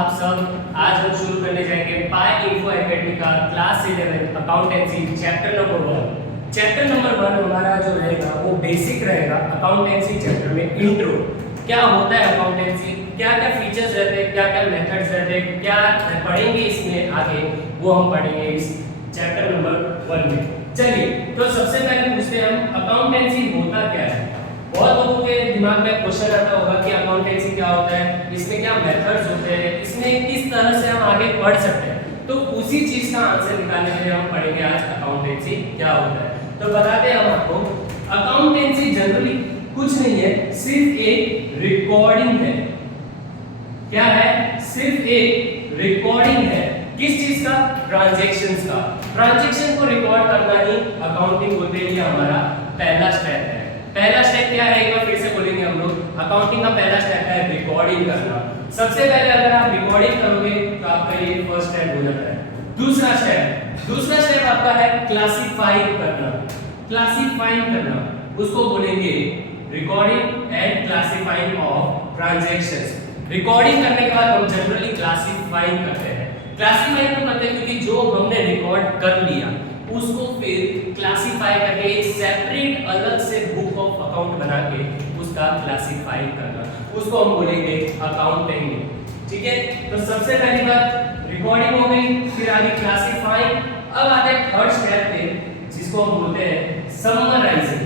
आप सब। आज हम शुरू करने जाएंगे पाई इन्फो एकेडमी का class 11 accountancy chapter number 1। Chapter number 1 हमारा जो रहेगा वो बेसिक रहेगा। अकाउंटेंसी चैप्टर में इंट्रो, क्या होता है अकाउंटेंसी, क्या क्या फीचर्स रहते हैं, क्या क्या मेथड्स रहते हैं, क्या पढ़ेंगे इसमें आगे, वो हम पढ़ेंगे इस चैप्टर नंबर 1 में। चलिए तो सबसे पहले पूछते हैं हम अकाउंटेंसी होता क्या है। बहुत लोगों के दिमाग में क्वेश्चन आता होगा कि अकाउंटेंसी क्या होता है, इसमें क्या मेथड्स होते हैं, इसमें किस तरह से हम आगे पढ़ सकते हैं। तो उसी चीज का आंसर निकालने के लिए हम पढ़ेंगे आज अकाउंटेंसी क्या होता है। तो बताते हैं हम आपको, अकाउंटेंसी जनरली कुछ नहीं है, सिर्फ एक रिकॉर्डिंग है। क्या है? सिर्फ एक रिकॉर्डिंग है। किस चीज का? ट्रांजैक्शंस का। ट्रांजैक्शन को रिकॉर्ड करना ही अकाउंटिंग होते हैं, ये हमारा पहला स्टेप है। पहला स्टेप क्या है, एक बार फिर से बोलेंगे हम लोग। अकाउंटिंग का पहला स्टेप है रिकॉर्डिंग करना। सबसे पहले अगर आप रिकॉर्डिंग करोगे तो आपका ये फर्स्ट स्टेप हो जाता है। दूसरा स्टेप आपका है क्लासिफाई करना। क्लासिफाई करना उसको बोलेंगे recording and classifying of transactions. Recording करने के बाद हम जनरली क्लासिफाई करते हैं। क्लासिफाई क्यों करते हैं? क्योंकि जो हमने रिकॉर्ड कर लिया उसको फिर क्लासिफाई करके एक सेपरेट अलग से बुक ऑफ अकाउंट बना के उसका क्लासिफाई करना, उसको हम बोलेंगे अकाउंटिंग। ठीक है, तो सबसे पहली बात रिकॉर्डिंग हो गई, फिर आगे क्लासिफाई। अब आते हैं थर्ड स्टेप पे जिसको हम बोलते हैं समराइजिंग।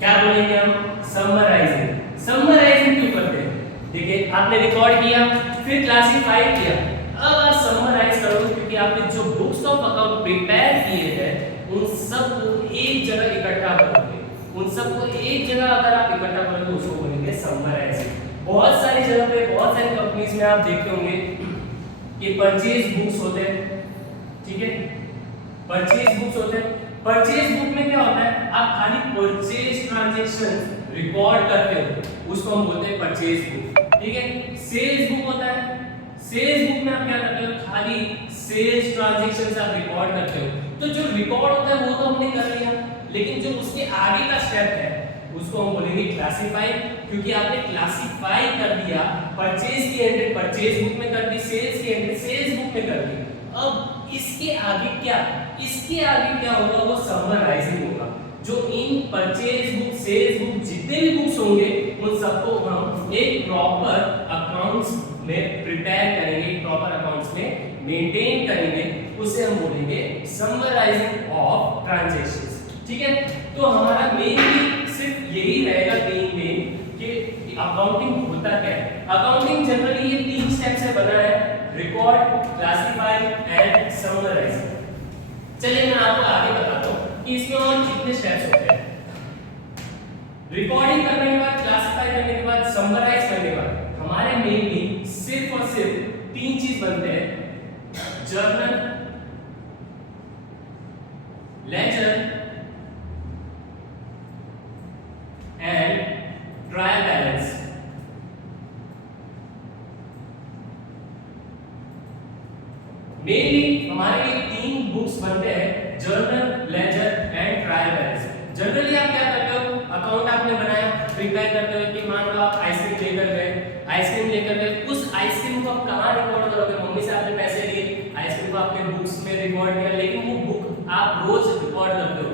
क्या बोलेंगे हम? समराइजिंग। समराइजिंग क्यों करते हैं? देखिए, आपने रिकॉर्ड किया, फिर क्लासिफाई किया, अब आप समराइज करोगे क्योंकि आपने जो बुक्स ऑफ अकाउंट प्रिपेयर किए हैं उन सबको एक जगह इकट्ठा करोगे। उन सबको एक जगह अगर आप इकट्ठा करोगे उसको बोलेंगे समराइजिंग। बहुत सारी जगह पे, बहुत सारी कंपनीज में आप देखते होंगे कि परचेज बुक्स होते हैं। ठीक है, परचेज बुक्स होते हैं। परचेज बुक में क्या होता है? आप खाली परचेज ट्रांजैक्शन रिकॉर्ड करते हो, उसको हम बोलते हैं परचेज बुक। ठीक है, सेल्स बुक होता है। सेल्स बुक में आप क्या करते हो? खाली सेल्स ट्रांजैक्शंस आप रिकॉर्ड करते हो। तो जो रिकॉर्ड होता है वो तो हमने कर लिया, लेकिन जो उसके आगे का स्टेप है उसको हम बोलेंगे क्लासिफाई, क्योंकि आपने क्लासिफाई कर दिया। परचेज की एंट्री परचेज बुक में कर दी, सेल्स की एंट्री सेल्स बुक में कर दी। अब इसके आगे क्या? इसके आगे क्या होगा? वो समराइजिंग होगा। जो in purchase book, sales book, जितने भी बुक्स होंगे उन सबको हम एक प्रॉपर अकाउंट्स में प्रिपेयर करेंगे, प्रॉपर अकाउंट्स में मेंटेन करेंगे, उसे हम बोलेंगे समराइजिंग ऑफ ट्रांजैक्शंस। ठीक है, तो हमारा मेन सिर्फ यही रहेगा, मेन कि अकाउंटिंग होता क्या है। अकाउंटिंग जनरली ये 3 स्टेप से बना है, रिकॉर्ड, क्लासिफाई एंड समराइज। चलिए मैं आपको आगे बताता हूं कि इसमें और कितने स्टेप्स होते हैं। रिकॉर्डिंग करने के बाद, क्लासिफाई करने के बाद, समराइज करने के बाद हमारे मेनली सिर्फ और सिर्फ 3 चीज बनते हैं: journal, ledger and trial balance. Mainly हमारे ये 3 बुक्स बनते हैं, journal, ledger and trial balance. Generally आप क्या करते हो? अकाउंट आपने बनाया, प्रिपेयर करते हो कि मान लो आप आइसक्रीम लेकर गए, उस आइसक्रीम को आप कहाँ रिकॉर्ड करोगे? मम्मी से आपने पैसे लिए, आइसक्रीम को आपने बुक्स में रिकॉर्ड किया, लेकिन वो बुक आप रोज रिकॉर्ड करते हो।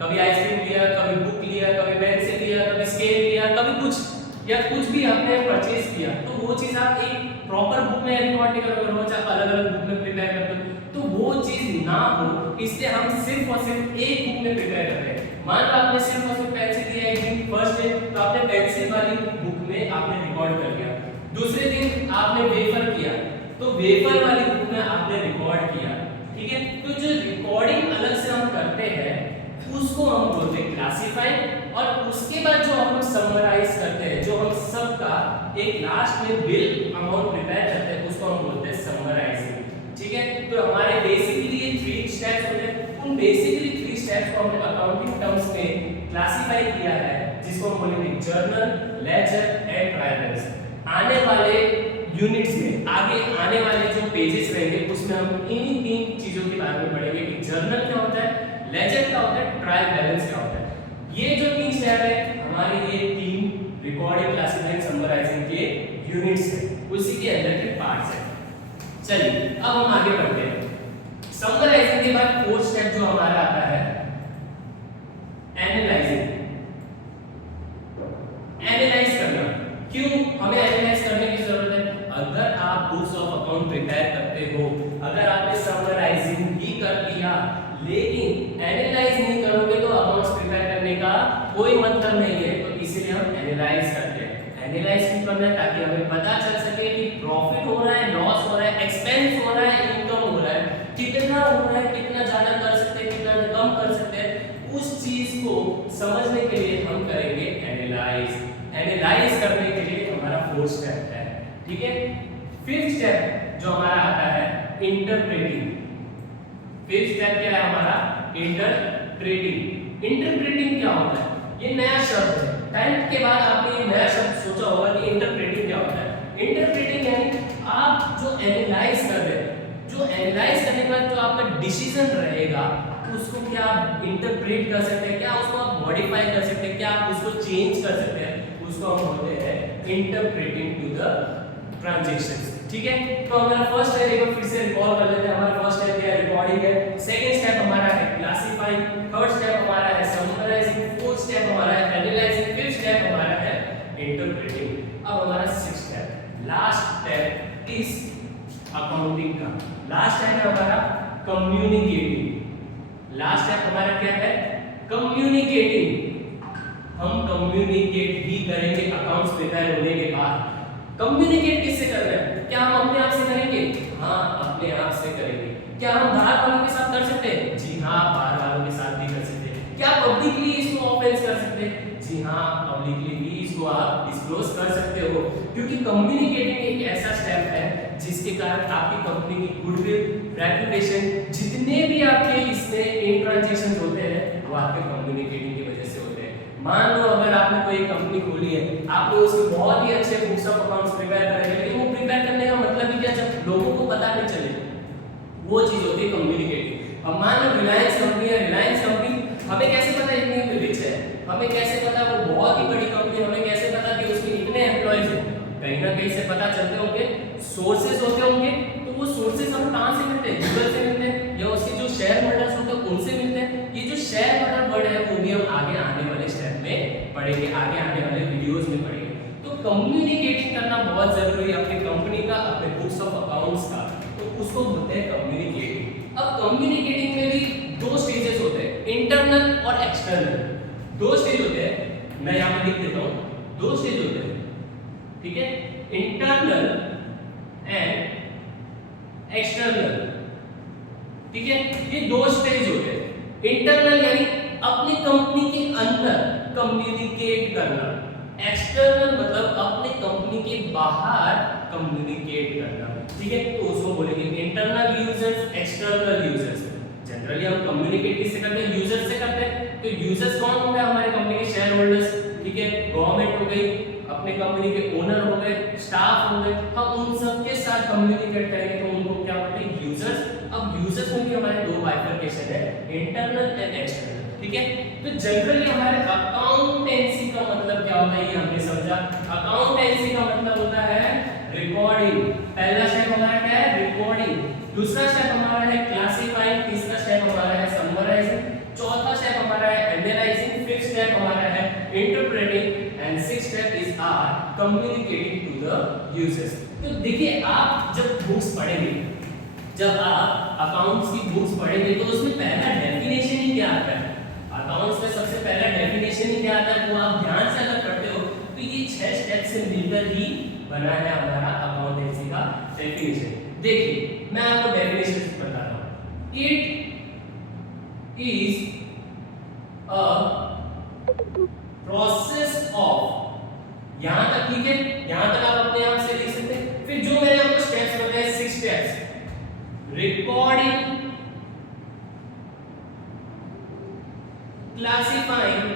कभी आइसक्रीम लिया, कभी बुक लिया, कभी पेंसिल लिया, कभी स्केल लिया, कभी कुछ या कुछ भी आपने परचेज किया, तो वो चीज आप एक प्रॉपर बुक में रिकॉर्ड नहीं करोगे, रोज आप अलग-अलग बुक में प्रिपेयर करते हो। तो वो चीज ना हो, इसलिए हम सिर्फ और सिर्फ एक बुक में प्रिपेयर कर रहे हैं। मान लो आपने सिर्फ और सिर्फ पेंसिल लिया एक दिन, फर्स्ट डे तो आपने पेंसिल वाली बुक में आपने रिकॉर्ड कर लिया। दूसरे दिन आपने वेफर किया तो वेफर वाली बुक में आपने रिकॉर्ड किया। ठीक है, तो जो रिकॉर्डिंग अलग से हम करते हैं उसको हम बोलते हैं क्लासिफाई, और उसके बाद जो हम समराइज करते हैं, जो हम सबका एक लास्ट में बिल अमाउंट प्रिपेयर करते हैं, उसको हम बोलते हैं समराइजिंग। ठीक है, तो हमारे बेसिकली ये 3 स्टेप्स होते हैं। उन बेसिकली 3 स्टेप्स को हमने अकाउंटिंग टर्म्स में क्लासिफाई किया है, जिसको हम बोलेंगे journal, ledger and trial balance. आने वाले यूनिट्स में, आगे आने वाले जो पेजेस रहेंगे उसमें हम इन्हीं 3 चीजों के बारे में पढ़ेंगे कि जर्नल क्या होता है, लेजर क्या होता है, ट्रायल बैलेंस क्या होता है। ये जो 3 स्टेप है हमारे, ये 3 रिकॉर्डिंग, क्लासिफाइंग, समराइजिंग के यूनिट्स है, उसी के अंदर के पार्ट्स है। चलिए अब हम आगे बढ़ते हैं। समराइजिंग के बाद फोर्थ स्टेप जो हमारा आता है एनालाइजिंग। एनालाइज करना। क्यों हमें एनालाइज करने की जरूरत है? अगर आप बुक्स ऑफ अकाउंट प्रिपेयर करते हो, अगर आपने समराइजिंग ही कर लिया लेकिन एनालाइज नहीं करोगे तो अकाउंट्स प्रिपेयर करने का कोई मतलब नहीं है। तो इसीलिए हम एनालाइज करते हैं। एनालाइज क्यों करना है? ताकि हमें पता चल सके कि प्रॉफिट हो रहा है, लॉस हो रहा है, एक्सपेंस हो रहा है, इनकम हो रहा है, कितना हो रहा है, कितना ज्यादा कर सकते हैं, कितना कम कर सकते हैं। उस चीज को समझने के लिए हम करेंगे एनालाइज। एनालाइज करने के लिए हमारा फोर्थ स्टेप है, ठीक है। फिफ्थ स्टेप जो हमारा आता है इंटरप्रेटिंग। फिफ्थ स्टेप क्या है हमारा? इंटरप्रेटिंग। इंटरप्रेटिंग क्या होता है? ये नया शब्द है। 10th के बाद आपने ये नया शब्द सोचा होगा कि इंटरप्रेटिंग क्या होता है। इंटरप्रेटिंग यानी आप जो एनालाइज कर रहे हैं, जो एनालाइज करने के बाद जो आपका डिसीजन रहेगा उसको क्या आप इंटरप्रेट कर सकते हैं, क्या उसको आप मॉडिफाई कर सकते हैं, क्या आप उसको चेंज कर सकते हैं, उसको हम बोलते हैं इंटरप्रेटिंग टू द ट्रांजैक्शंस, ठीक है। तो हमारा फर्स्ट है, एक बार फिर से रिकॉल कर लेते हैं। हमारा फर्स्ट स्टेप क्या है? रिकॉर्डिंग है। सेकंड स्टेप हमारा है क्लासिफाइंग, थर्ड स्टेप हमारा है समराइजिंग, फोर्थ स्टेप हमारा है एनालाइजिंग, फिफ्थ स्टेप हमारा है इंटरप्रेटिंग। अब हमारा sixth step, last step is accounting का। लास्ट स्टेप है हमारा कम्युनिकेटिंग। लास्ट स्टेप हमारा क्या है? कम्युनिकेटिंग। हम कम्युनिकेट भी करेंगे अकाउंट्स प्रिपेयर होने के बाद। कम्युनिकेट किससे कर रहे हैं? क्या हम अपने आप से करेंगे? हाँ, अपने आप से करेंगे। क्या हम बाहर वालों के साथ कर सकते हैं? जी हाँ, बाहर वालों के साथ भी कर सकते हैं। क्या पब्लिकली इसको ऑफेंस कर सकते हैं? जी हाँ, पब्लिकली भी इसको आप डिस्क्लोज कर सकते हो, क्योंकि कम्युनिकेटिंग एक ऐसा स्टेप है जिसके कारण आपकी कंपनी की गुडविल, रेपुटेशन, जितने भी आपके इसमें ट्रांजैक्शंस होते हैं वो आपके कम्युनिकेटिंग की वजह से होते हैं। मान लो अगर आपने कोई एक कंपनी खोली है, आपने उसके बहुत ही अच्छे बुक्स ऑफ अकाउंट्स प्रिपेयर करे हैं, लेकिन वो प्रिपेयर करने का मतलब ही क्या? जब लोगों को पता नहीं चले, वो चीज होती है कम्युनिकेटिंग। अब मान लो रिलायंस कंपनी है, रिलायंस कंपनी हमें कैसे पता इतनी रिच है, हमें कैसे पता वो बहुत ही बड़ी कंपनी है, हमें कैसे पता कि उसके इतने एम्प्लॉइज हैं? कहीं ना कहीं से पता चलते होंगे, सोर्सेस होते होंगे। तो वो सोर्सेस हम कहां से मिलते हैं? गूगल से मिलते हैं, या उसके जो शेयर होल्डर्स होते हैं उनसे मिलते हैं। ये जो शेयर होल्डर वर्ड है वो भी हम आगे आने वाले स्टेप में पढ़ेंगे, आगे आने वाले वीडियोस में पढ़ेंगे। तो कम्युनिकेशन करना बहुत जरूरी है अपनी कंपनी का, अपने बुक्स ऑफ अकाउंट्स का, तो उसको बोलते हैं कम्युनिकेटिंग। अब कम्युनिकेटिंग में भी दो स्टेजेस होते हैं, इंटरनल और एक्सटर्नल। दो स्टेज होते हैं, मैं यहां पे लिख देता हूं, दो स्टेज होते हैं, ठीक है। इंटरनल एंड एक्सटर्नल, ठीक है। ये दो स्टेज होते हैं। इंटरनल यानी अपनी कंपनी के अंदर कम्युनिकेट करना, एक्सटर्नल मतलब अपनी कंपनी के बाहर कम्युनिकेट करना, ठीक है। तो उसको बोलेंगे internal users, external users. Generally हम कम्युनिकेट किससे करते हैं? यूजर्स से करते हैं। तो यूजर्स कौन हो गए? हमारे कंपनी के शेयर होल्डर्स, ठीक है, गवर्नमेंट हो गई, अपने कंपनी के ओनर हो गए, स्टाफ हो गए। हम उन सब के साथ कम्युनिकेट करेंगे तो उनको क्या बोलते हैं? यूजर्स। अब यूजर्स में भी हमारे दो बाइफरकेशन है, इंटरनल एंड एक्सटर्नल, ठीक है। तो जनरली हमारे अकाउंटेंसी का मतलब क्या होता है ये हमने समझा। अकाउंटेंसी का मतलब होता है रिकॉर्डिंग। पहला स्टेप हमारा क्या है? रिकॉर्डिंग। दूसरा स्टेप हमारा है क्लासिफाइंग, तीसरा स्टेप हमारा है समराइजिंग, चौथा स्टेप हमारा है एनालाइजिंग, फिफ्थ स्टेप हमारा है interpreting and sixth step is our communicating to the users. तो देखिए, आप जब बुक्स पढ़ेंगे, जब आप अकाउंट्स की बुक्स पढ़ेंगे तो उसमें पहला डेफिनेशन ही क्या आता है? अकाउंट्स में सबसे पहला डेफिनेशन ही क्या आता है? वो आप ध्यान से अगर पढ़ते हो तो ये 6 स्टेप से मिलकर ही बना है हमारा अकाउंटेंसी का डेफिनेशन। देखिए, मैं आपको डेफिनेशन बता रहा हूं। It is a process of, यहां तक ठीक है, यहां तक आप अपने आप से लिख सकते हैं। फिर जो मैंने आपको स्टेप्स बताए 6 स्टेप्स, रिकॉर्डिंग, क्लासिफाइंग,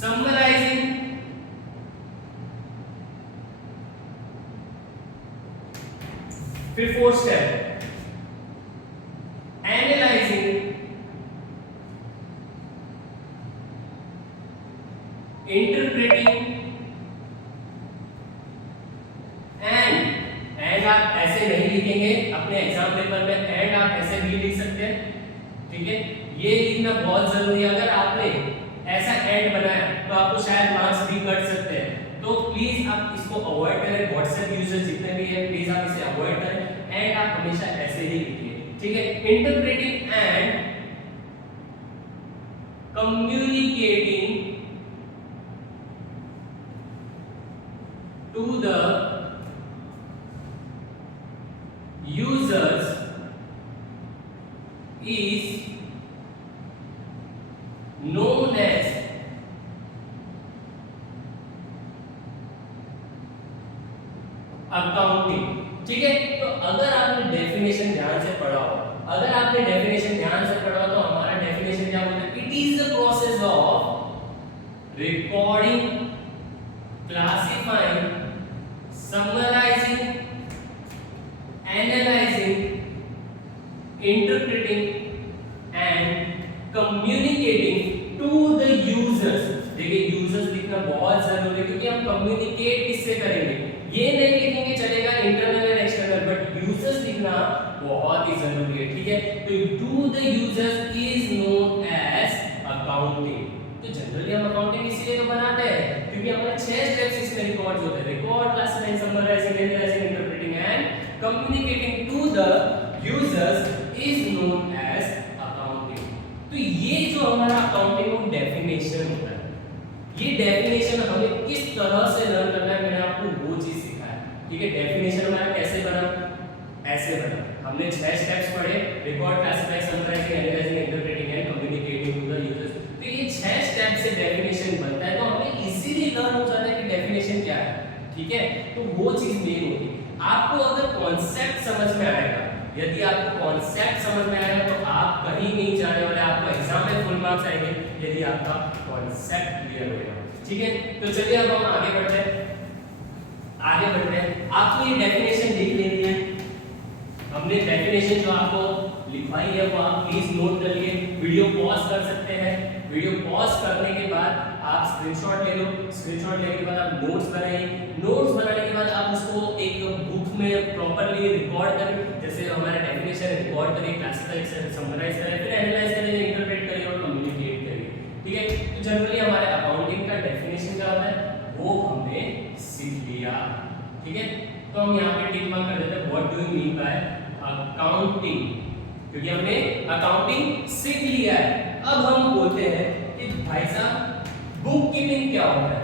समराइजिंग, फिर fourth step analysing, interpreting exam paper में एंड आप ऐसे भी लिख सकते हैं, ठीक है। ये लिखना बहुत जरूरी है, अगर आपने ऐसा एंड बनाया तो आपको शायद मार्क्स भी कट सकते हैं, तो प्लीज आप इसको अवॉइड करें। व्हाट्सएप यूजर्स जितने भी हैं प्लीज आप इसे अवॉइड करें, एंड आप हमेशा ऐसे ही लिखिए, ठीक है। Interpreting and communicating to the users is known as accounting, ठीक है। तो अगर आपने डेफिनेशन ध्यान से पढ़ा हो, अगर आपने डेफिनेशन ध्यान से पढ़ा हो तो हमारा डेफिनेशन क्या बोलता है? It is the process of recording, classifying, summarising, analysing, interpreting and communicating to the users. देखिए यूजर्स लिखना बहुत जरूरी है, क्योंकि हम कम्युनिकेट किससे करेंगे, ये नहीं लिखेंगे चलेगा internal and external, but users लिखना बहुत ही जरूरी है, ठीक है। तो to the users is known as accounting. तो जनरली हम अकाउंटिंग इसीलिए तो बनाते हैं क्योंकि हमारे 6 स्टेप्स इसमें रिकॉर्ड्स होते हैं, record, classifying, summarising, analysing, interpreting and communicating to the users is known as accounting. तो ये जो हमारा अकाउंटिंग का डेफिनेशन होता है, ये डेफिनेशन हमें किस तरह से लर्न करना है, मैंने आपको वो चीज सिखाया, ठीक है। डेफिनेशन हमारा कैसे बना, ऐसे बना। हमने 6 स्टेप्स पढ़े, record, classify, summarising, analysing, interpreting and communicating to the users. तो ये 6 स्टेप से डेफिनेशन बनता है, तो हमें इजीली लर्न हो जाता है कि डेफिनेशन क्या है, ठीक है। तो वो चीज मेन होती है। आपको अगर कॉन्सेप्ट समझ में आएगा, यदि आपको कॉन्सेप्ट समझ में आएगा तो आप कहीं नहीं जाने वाले, आपको एग्जाम में फुल मार्क्स आएंगे यदि आपका कॉन्सेप्ट क्लियर होगा, ठीक है। तो चलिए अब हम आगे बढ़ते हैं, आपको ये डेफिनेशन लिख लेनी है। हमने डेफिनेशन जो आपको लिखवाई है वो आप प्लीज नोट कर लिए, वीडियो पॉज कर सकते हैं। वीडियो पॉज करने के बाद आप स्क्रीनशॉट ले लो, स्क्रीनशॉट लेने के बाद आप नोट्स बनाइए, नोट्स बनाने के बाद आप उसको एक बुक में प्रॉपर्ली रिकॉर्ड करें, जैसे हमारा डेफिनेशन रिकॉर्ड करिए, क्लासिफाई करें, समराइज करें, फिर एनालाइज करें, इंटरप्रेट करिए और कम्युनिकेट करिए, ठीक है। तो जनरली हमारे अकाउंटिंग का डेफिनेशन क्या होता है वो हमने सीख लिया, ठीक है। तो हम यहाँ पे टिक मार्क कर देते हैं, what do you mean by accounting, क्योंकि हमने अकाउंटिंग सीख लिया है। अब हम बोलते हैं कि भाई साहब बुक कीपिंग क्या होता है।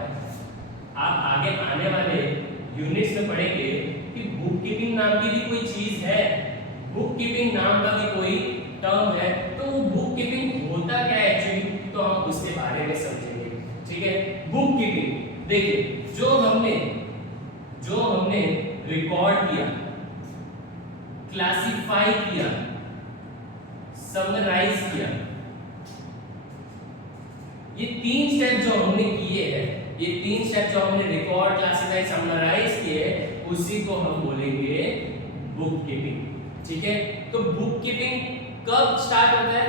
आप आगे आने वाले यूनिट्स में पढ़ेंगे कि बुक कीपिंग नाम की भी कोई चीज है, बुक कीपिंग नाम का भी कोई टर्म है, तो वो बुक कीपिंग होता क्या है एक्चुअली, तो हम उसके बारे में समझेंगे, ठीक है। बुक कीपिंग देखिए, जो हमने रिकॉर्ड किया, क्लासिफाई किया, समराइज किया, ये 3 स्टेप जो हमने किए हैं, ये 3 स्टेप जो हमने रिकॉर्ड, क्लासिफाई, समराइज किए, उसी को हम बोलेंगे बुक कीपिंग, ठीक है। तो बुक कीपिंग कब स्टार्ट होता है,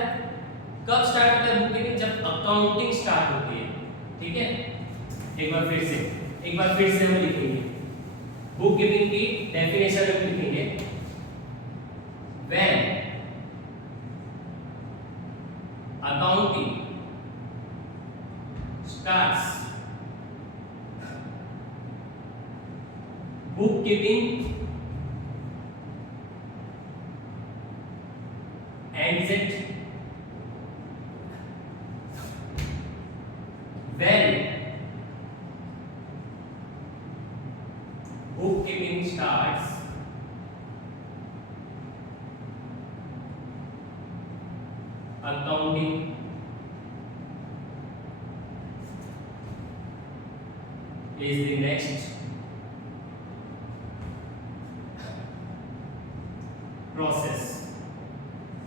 बुक कीपिंग जब अकाउंटिंग स्टार्ट होती है, ठीक है। एक बार फिर से हम लिखेंगे बुक कीपिंग की डेफिनेशन हम लिखेंगे, when accounting starts, bookkeeping ends it, when bookkeeping starts, accounting is the next process,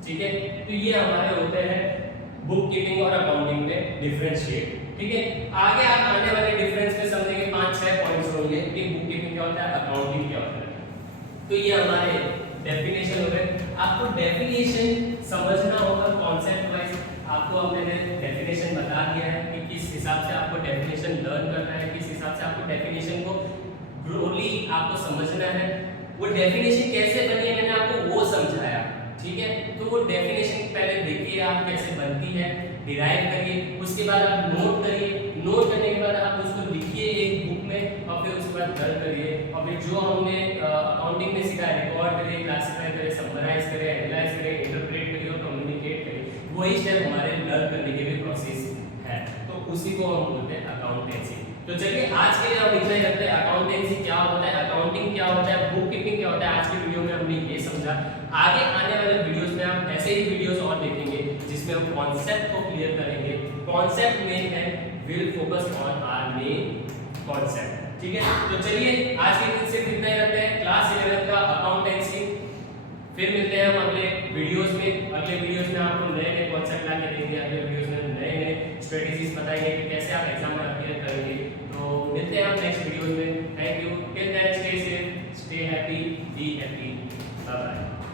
ठीक है। तो ये हमारे होते हैं बुक कीपिंग और अकाउंटिंग में डिफरेंशिएट, ठीक है। आगे आप आने वाले डिफरेंस में समझेंगे, 5-6 पॉइंट्स होंगे कि बुक कीपिंग क्या होता है, अकाउंटिंग क्या होता है। तो ये हमारे डेफिनेशन हो गए। आपको डेफिनेशन समझना होगा कॉन्सेप्ट वाइज, आपको मैंने डेफिनेशन बता दिया है कि किस हिसाब से आपको डेफिनेशन लर्न करना है, किस हिसाब से आपको डेफिनेशन को ग्रोली आपको समझना है। वो डेफिनेशन कैसे बनी है मैंने आपको वो समझाया, ठीक है। तो वो डेफिनेशन पहले देखिए आप कैसे बनती है, डिराइव करिए, उसके बाद आप नोट करिए, नोट करने के बाद आप उसको लिखिए एक बुक में और फिर उसके बाद दर्ज करिए, और फिर जो हमने अकाउंटिंग में सीखा रिकॉर्ड करिए, क्लासिफाई करिए, समराइज करिए, एनालाइज करिए, इंटरप्रेट करिए और कम्युनिकेट करिए। वही स्टेप हमारे लर्न करने के भी प्रोसेस है, तो उसी को हम बोलते हैं अकाउंटेंसी। तो चलिए आज के लिए हम इतना ही रखते हैं। अकाउंटेंसी क्या होता है, अकाउंटिंग क्या होता है, बुक कीपिंग क्या होता है, आज की वीडियो में हमने ये समझा। आगे आने वाले वीडियोस में आप ऐसे ही वीडियोस और देखेंगे जिसमें हम कॉन्सेप्ट को क्लियर करेंगे। कॉन्सेप्ट मेन है, will focus on our main concept, ठीक है। तो चलिए आज के दिन सिर्फ इतना ही रखते हैं, क्लास 11 का अकाउंटेंसी। फिर मिलते हैं हम अगले वीडियोस में। अगले वीडियोस में आपको नए नए कॉन्सेप्ट लाके देंगे, अगले वीडियोस में नए नए स्ट्रेटजीज बताएंगे कि कैसे आप एग्जाम में अपीयर करेंगे। तो मिलते हैं हम नेक्स्ट वीडियोस में। Thank you, till then stay safe, stay happy, be happy, bye bye.